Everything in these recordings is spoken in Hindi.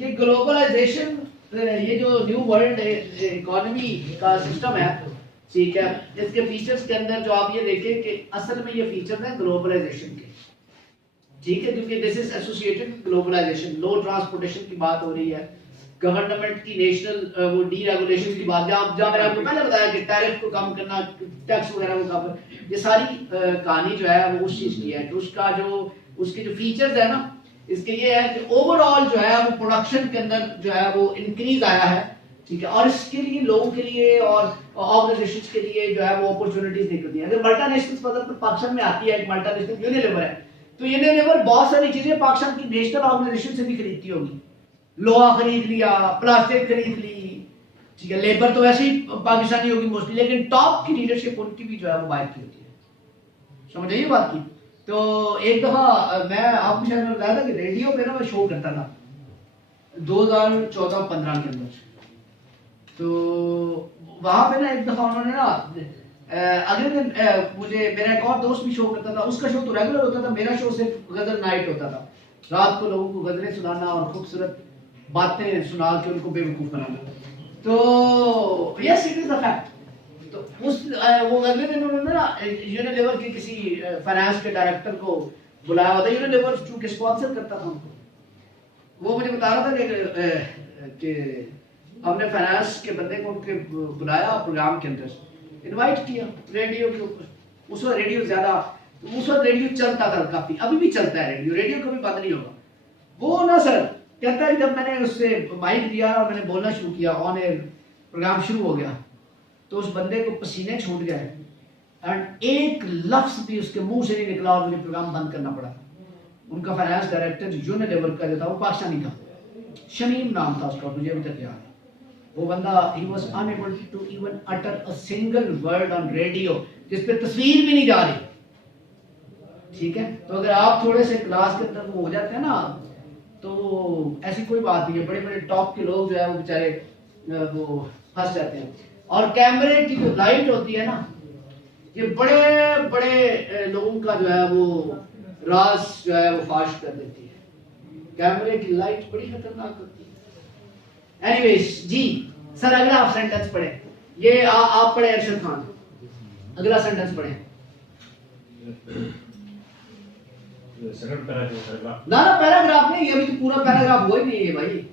कि ग्लोबलाइजेशन, ये जो न्यू वर्ल्ड इकोनॉमी का सिस्टम है, ठीक है, इसके फीचर्स के अंदर जो आप ये देखें कि असल में ये फीचर्स हैं ग्लोबलाइजेशन के, ठीक है, क्योंकि this is associated globalisation. Low transportation की बात हो रही है, गवर्नमेंट की नेशनल वो डीरेगुलेशन की बात, जहाँ मैंने आपको पहले बताया कि टैरिफ को कम करना, टैक्स वगैरह को कम, ये सारी कहानी जो है वो उस चीज की है कि उसका जो उसके जो फीचर्स है ना, इसके ये है कि ओवरऑल जो है वो प्रोडक्शन के अंदर जो है वो इंक्रीज आया है, ठीक है, और इसके लिए लोगों के लिए और ऑर्गेनाइजेशंस के लिए जो है वो अपॉर्चुनिटीज निकलती हैं। अगर मल्टीनेशनल मतलब पाकिस्तान में आती है, एक मल्टीनेशनल यूनिलीवर है, तो यूनिलीवर बहुत सारी चीजें पाकिस्तान की नेशनल ऑर्गेनाइजेशन से भी खरीदती होगी। लोहा खरीद लिया, प्लास्टिक खरीद ली, ठीक है, लेबर तो वैसे ही पाकिस्तानी होगी मोस्टली, लेकिन टॉप की लीडरशिप उनकी भी जो है वो बाहर की होती है। समझ आइए बात की। तो एक दफा मैं आपको शायद बताया था कि रेडियो पे ना मैं शो करता था 2014-15 के अंदर। तो वहां पे ना एक दफा उन्होंने ना अगले दिन मुझे, मेरा एक और दोस्त भी शो करता था, उसका शो तो रेगुलर होता था, मेरा शो सिर्फ गजल नाइट होता था। रात को लोगों को गजलें सुनाना और खूबसूरत बातें सुना के उनको बेवकूफ बनाना। तो yes, it is a fact. तो उस वो अगले दिन उन्होंने ना यूनिलीवर के किसी फाइनेंस के डायरेक्टर को बुलाया हुआ था, यूनिलीवर चूंकि स्पॉन्सर करता था उनको। वो मुझे बता रहा था कि हमने फाइनेंस के बंदे को उनके बुलाया प्रोग्राम के अंदर, इनवाइट किया रेडियो के ऊपर। उस वक्त रेडियो ज्यादा, उस वक्त रेडियो चलता था काफी, अभी भी चलता है रेडियो, रेडियो कभी बंद नहीं होगा। वो ना सर कहता है, जब मैंने उससे माइक दिया और मैंने बोलना शुरू किया, ऑन एयर प्रोग्राम शुरू हो गया, तो उस बंदे को पसीने छूट गए एंड एक लफ्ज भी उसके मुंह से नहीं निकला और मुझे प्रोग्राम बंद करना पड़ा। उनका फाइनेंस डायरेक्टर यूनिलीवर का जो था वो पाकिस्तानी था, शमीम नाम था उसका, मुझे अभी तक याद है। वो बंदा he was unable to even utter a single word on radio, जिस पे तस्वीर भी नहीं जा रही, ठीक है। तो अगर आप थोड़े से क्लास के अंदर वो हो जाते हैं ना, तो ऐसी कोई बात नहीं है, बड़े बड़े टॉप के लोग जो है वो बेचारे वो फंस जाते हैं। और कैमरे की जो लाइट होती है ना, ये बड़े बड़े लोगों का जो है वो राज जो है वो फाश कर देती है। कैमरे की लाइट बड़ी खतरनाक होती है। एनीवेज जी सर, अगला आप सेंटेंस पढ़े, ये आप पढ़े अरशद खान, अगला सेंटेंस पढ़े। ना ना पैराग्राफ नहीं, ये अभी तो पूरा पैराग्राफ हुआ ही नहीं है भाई।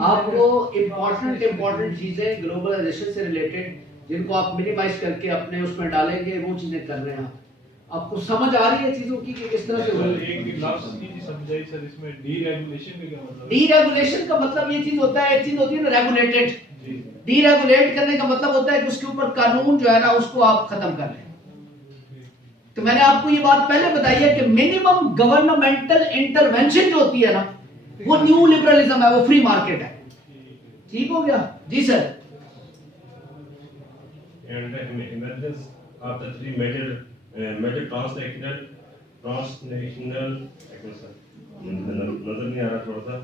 आपको इंपॉर्टेंट चीजें ग्लोबलाइजेशन से रिलेटेड जिनको आप मिनिमाइज करके अपने उसमें डालेंगे, वो चीजें कर रहे हैं आप। आपको समझ आ रही है चीजों की कि किस तरह से हो रही है? एक लास्ट चीज समझाई सर, इसमें डीरेगुलेशन का क्या मतलब है? डीरेगुलेशन का मतलब ये चीज होता है, एक चीज होती है ना रेगुलेटेड। डीरेगुलेट करने का मतलब होता है कि उसके ऊपर कानून जो है ना उसको आप खत्म कर रहे हैं। तो मैंने आपको ये बात पहले बताई है कि मिनिमम गवर्नमेंटल इंटरवेंशन जो होती है ना, वो न्यू लिबरलिज्म है, वो फ्री मार्केट है। ठीक हो गया जी sir. And the emergence of the three major transnational नजर नहीं आ रहा थोड़ा सा।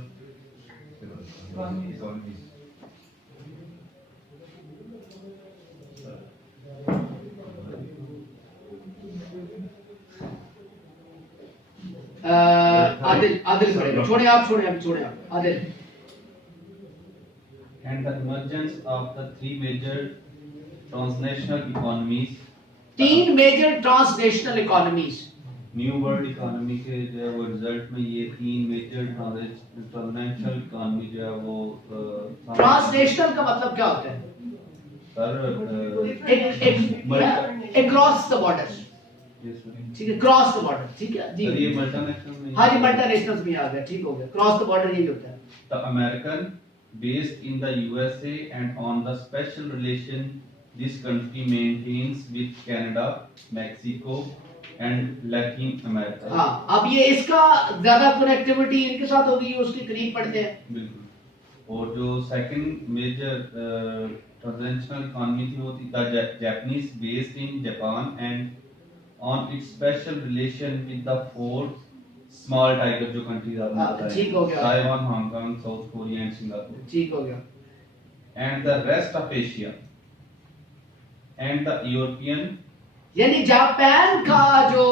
आदिल पढ़ेगा, छोड़े आप Adil. And the emergence of the three major transnational economies, तीन major transnational economies, new world economy के जो है वो रिजल्ट में ये तीन मेजर ट्रांसनेशनल इकोनॉमी जो है वो ट्रांसनेशनल का मतलब क्या होता है? अक्रॉस द बॉर्डर, ठीक है, क्रॉस द बॉर्डर, ठीक है जी। ये मल्टीनेशनल में, हाँ जी, मल्टीनेशनल में आ गया, ठीक हो गया। क्रॉस द बॉर्डर यही होता है। The American based in the USA and on the special relation this country maintains with Canada, Mexico and Latin America। हाँ, अब ये इसका ज्यादा कनेक्टिविटी इनके साथ होगी, उसके करीब पड़ते हैं। बिल्कुल। और जो सेकंड मेजर ट्रांसनेशनल इकोनॉमी थी वो थी the Japanese based in Japan and on it's special relation with the four small tiger जो कंट्रीज आपने बताया, ठीक हो गया, Taiwan, Hong Kong, south Korea and Singapore, ठीक हो गया। And the rest of Asia and the European यानी जापान का जो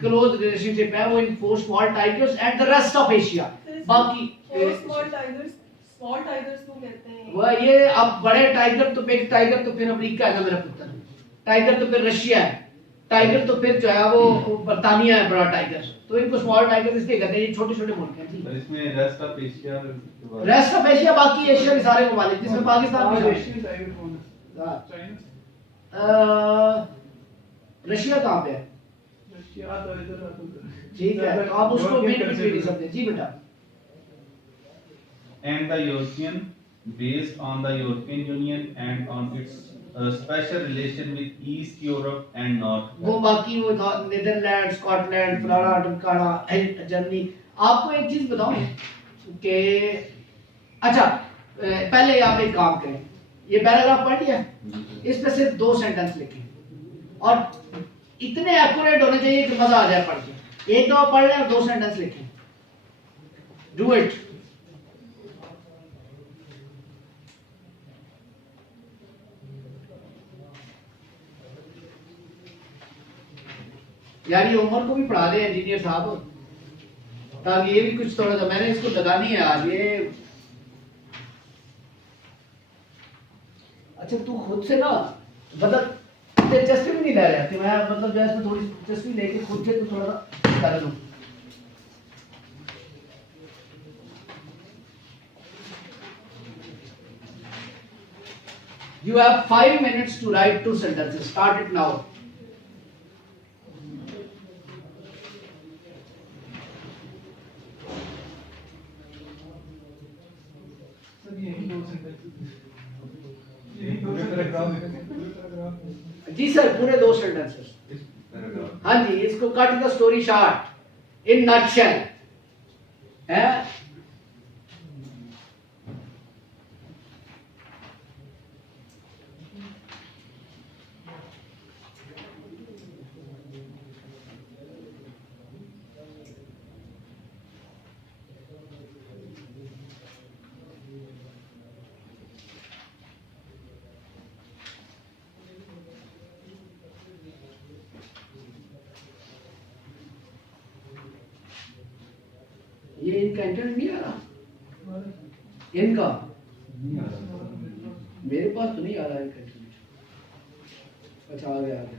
क्लोज रिलेशनशिप है वो इन 4 small tigers and the rest of Asia. बाकी स्मॉल टाइगर्स को कहते हैं। वह ये अब बड़े टाइगर तो बिग टाइगर तो फिर अमेरिका है ना मेरा पुत्र, टाइगर तो फिर रशिया है, टाइगर तो फिर जो है वो बर्तानिया है बड़ा टाइगर, तो इनको स्मॉल टाइगर इसलिए कहते हैं, ये छोटे छोटे मुल्क हैं जी। पर इसमें rest of Asia rest of Asia बाकी एशिया के सारे ममालिक जिसमें पाकिस्तान भी शामिल है। एशियन टाइगर कौन है? हाँ। चाइना? रशिया कहाँ पे है? रशिया तो इधर आता ठीक है, तो आप उसको बीट भी नहीं सकते जी बेटा। and the European based on the European Union and on its special relation with East Europe and North. वो बाकी वो नीदरलैंड, स्कॉटलैंड, फलाना ढमकाना, जर्मनी। आपको एक चीज बताऊं कि अच्छा पहले आप एक काम करें, ये पैराग्राफ पढ़ लिया, इस पे सिर्फ 2 सेंटेंस लिखें और इतने एक्यूरेट होने चाहिए कि मजा आ जाए पढ़ के। एक दफा पढ़ लें और 2 सेंटेंस लिखें। Do it. यार ये उमर को भी पढ़ा दे इंजीनियर साहब, ताकि ये भी कुछ थोड़ा सा, मैंने इसको लगानी है आज ये। अच्छा तू खुद से ना मतलब दिलचस्पी भी नहीं ले रहा कि मैं मतलब जो है इसमें थोड़ी दिलचस्पी लेके खुद से तो थोड़ा सा कर लूं। You have 5 minutes to write 2 sentences. Start it now. Sir यही 2 सेंटेंस, यही 2 पैराग्राफ। जी सर पूरे 2 सेंटेंसेस। हाँ जी, इसको cut the story short in nutshell है। ये इनका इंटरनेट नहीं आ रहा, इनका मेरे पास तो नहीं आ रहा इनका इंटरनेट। अच्छा आ गया, आ गया।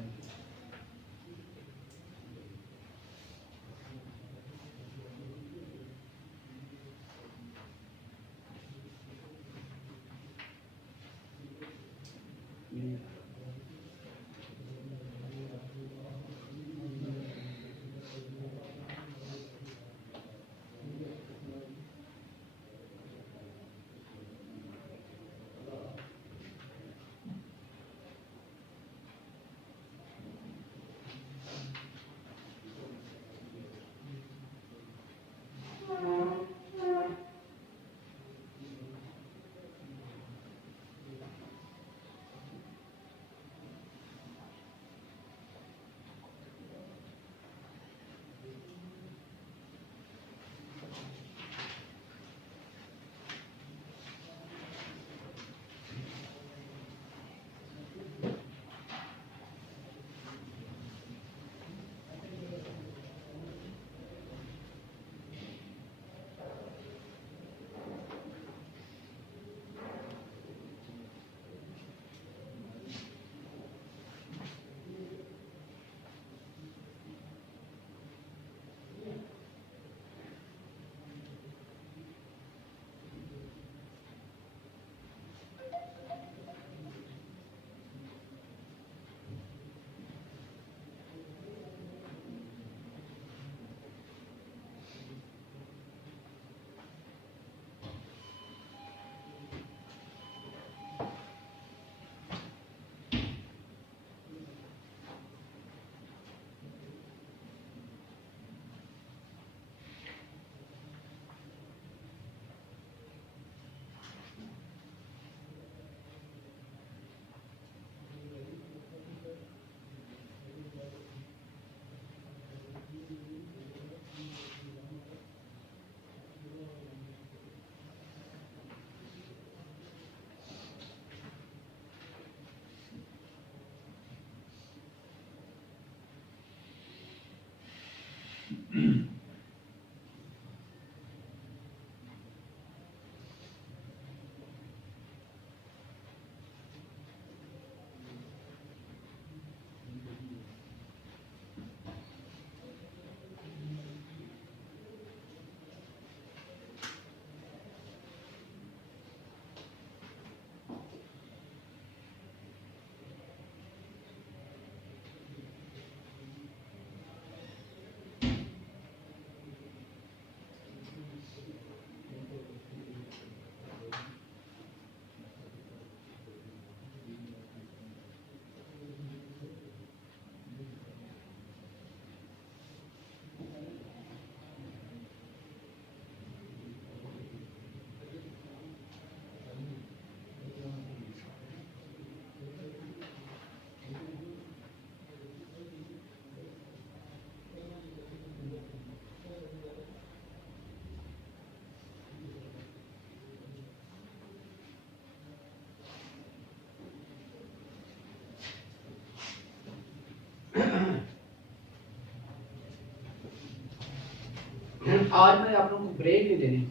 आज मैंने आप लोगों को ब्रेक नहीं देनी,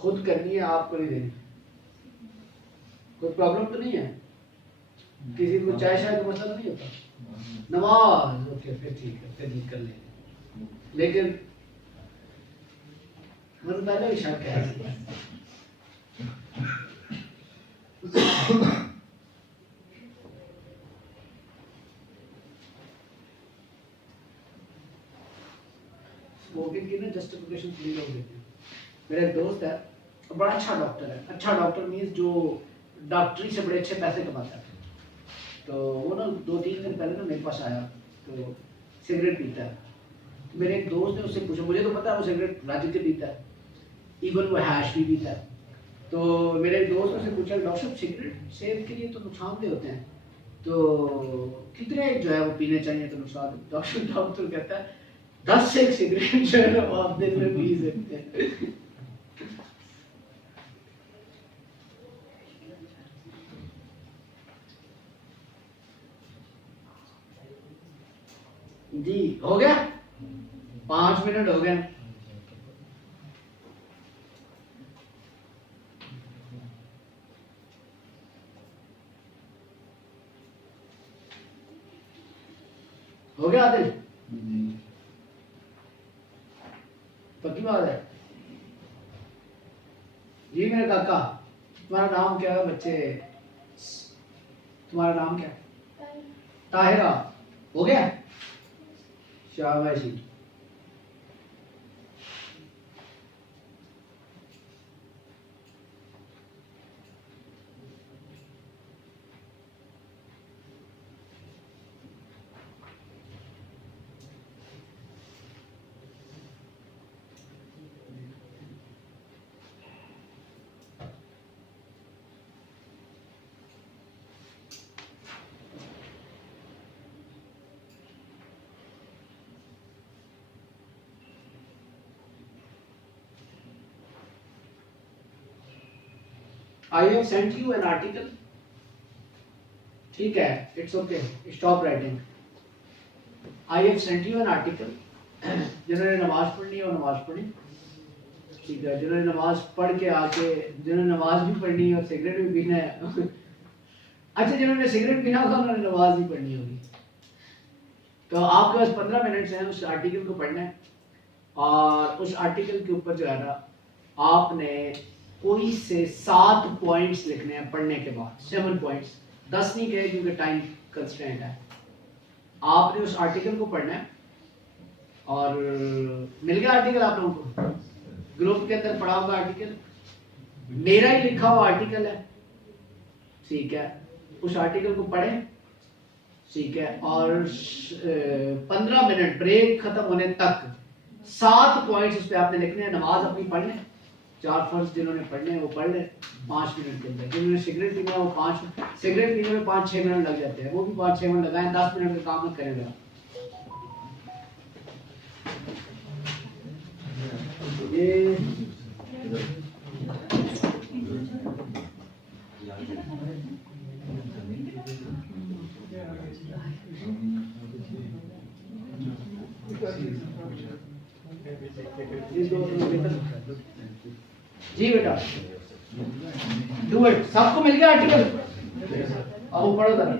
खुद करनी है, आपको नहीं देनी। कोई प्रॉब्लम तो नहीं है? किसी को चाय शाय का मसला नहीं होता? नमाज ओके, फिर ठीक है, फिर नहीं कर लेंगे। लेकिन मतलब पहले भी शक है। स्मोकिंग की ना जस्टिफिकेशन पूरी लोग देते हैं। मेरा एक दोस्त है, बड़ा अच्छा डॉक्टर है। अच्छा डॉक्टर मीन्स जो डॉक्टरी से बड़े अच्छे पैसे कमाता है। तो वो ना 2-3 दिन पहले ना मेरे पास आया, तो सिगरेट पीता है। तो मेरे एक दोस्त ने उससे पूछा, मुझे तो पता है वो सिगरेट राजी के पीता है, इवन वो हैश भी पीता है। तो मेरे एक दोस्त ने उससे पूछा, डॉक्टर साहब सिगरेट सेहत के लिए तो नुकसानदेह होते हैं, तो कितने जो है वो पीने चाहिए तो नुकसान? डॉक्टर कहता है 10 से 1 सिगरेट जो है ना वो आप दिन में पी सकते हैं। जी हो गया, 5 मिनट हो गए। हो गया आदिल? पक्की बात है जी। मेरे काका, तुम्हारा नाम क्या है बच्चे? तुम्हारा नाम क्या है? ताहिरा। हो गया? शाबाशी। I have sent you an article. ठीक है, it's okay. Stop writing. I have sent you an article. जिन्होंने नमाज पढ़नी है वो नमाज पढ़ी, ठीक है। जिन्होंने नमाज पढ़ के आके, जिन्होंने नमाज भी पढ़नी है और सिगरेट भी पीना है अच्छा, जिन्होंने सिगरेट पीना होगा उन्होंने नमाज भी पढ़नी होगी। तो आपके पास 15 मिनट हैं उस आर्टिकल को पढ़ना है, और उस आर्टिकल के ऊपर जो है ना आपने कोई से 7 पॉइंट्स लिखने हैं पढ़ने के बाद। 7 पॉइंट्स, 10 नहीं कहे क्योंकि टाइम कंस्ट्रेंट है। आपने उस आर्टिकल को पढ़ना है, और मिल गया आर्टिकल आप लोगों को? ग्रुप के अंदर पढ़ा होगा आर्टिकल, मेरा ही लिखा हुआ आर्टिकल है, ठीक है। उस आर्टिकल को पढ़ें, ठीक है, और 15 मिनट ब्रेक खत्म होने तक 7 पॉइंट्स उस पर आपने लिखने हैं। नमाज अपनी पढ़ लें, 4 फर्ज जिन्होंने पढ़ने हैं वो पढ़ लें 5 मिनट के अंदर। जिन्होंने सिगरेट पीना है वो 5 सिगरेट पीने में 5-6 मिनट लग जाते हैं, वो भी 5-6 मिनट लगाएं, 10 मिनट का काम मत करेंगे। ये जी बेटा, डू इट। सबको मिल गया आर्टिकल? अब पढ़ो जरा।